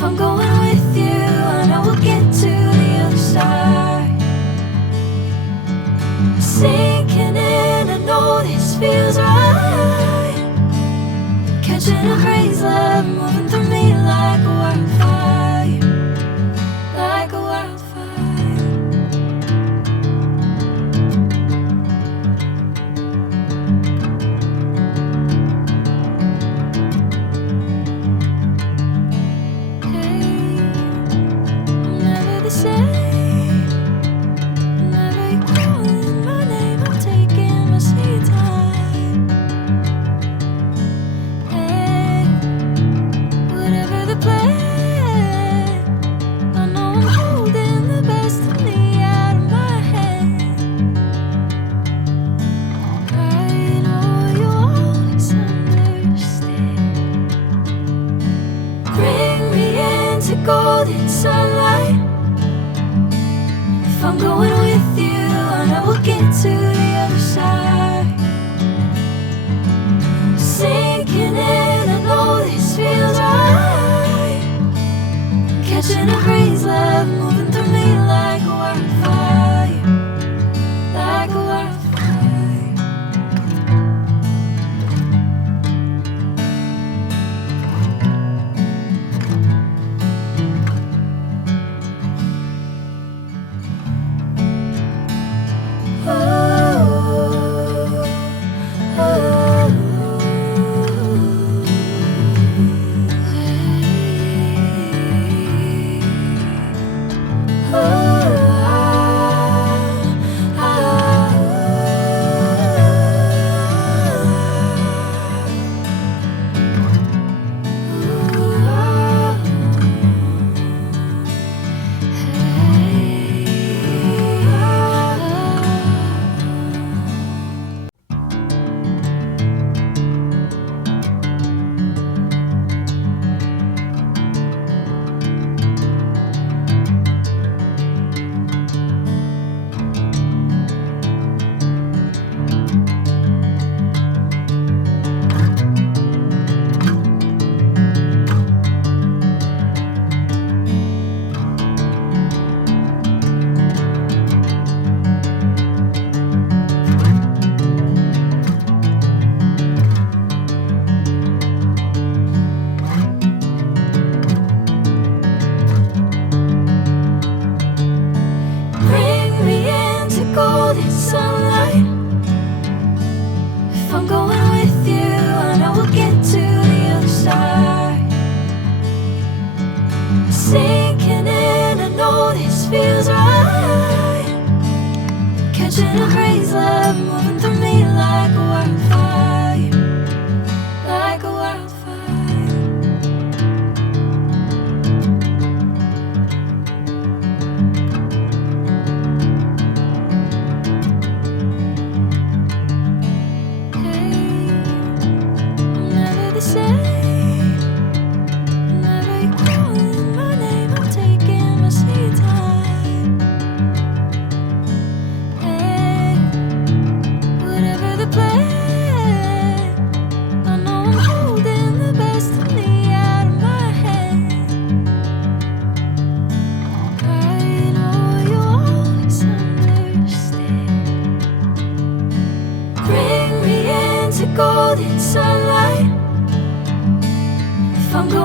If I'm going with you, I know we'll get to the other side. Sinking in, I know this feels right. Catching a crazy love, moving through me like a wildfire, like a wildfire. Hey, I'm never the same. Whenever you're calling my name, I'm taking my sweet time. Hey, whatever the plan, I know I'm holding the best of me out of my hand. I know you'll always understand. Bring me into golden sunlight. If I'm going with you, I know we'll get to the other side. Sinking in, I know this feels right. Catching a crazy love, moving through me like a wildfire, like a wildfire. Bring me into golden sunlight. If I'm going with you, I know we'll get to the other side. Sinking in, I know this feels right. Catching a crazy love, moving through me like a wildfire, like a wildfire. I'm never the same. Whenever you're calling my name, I'm taking my sweet time. Hey, whatever the plan, I know I'm holding the best of me out of my hand. I know you'll always understand. Bring me into golden sunlight. If I'm going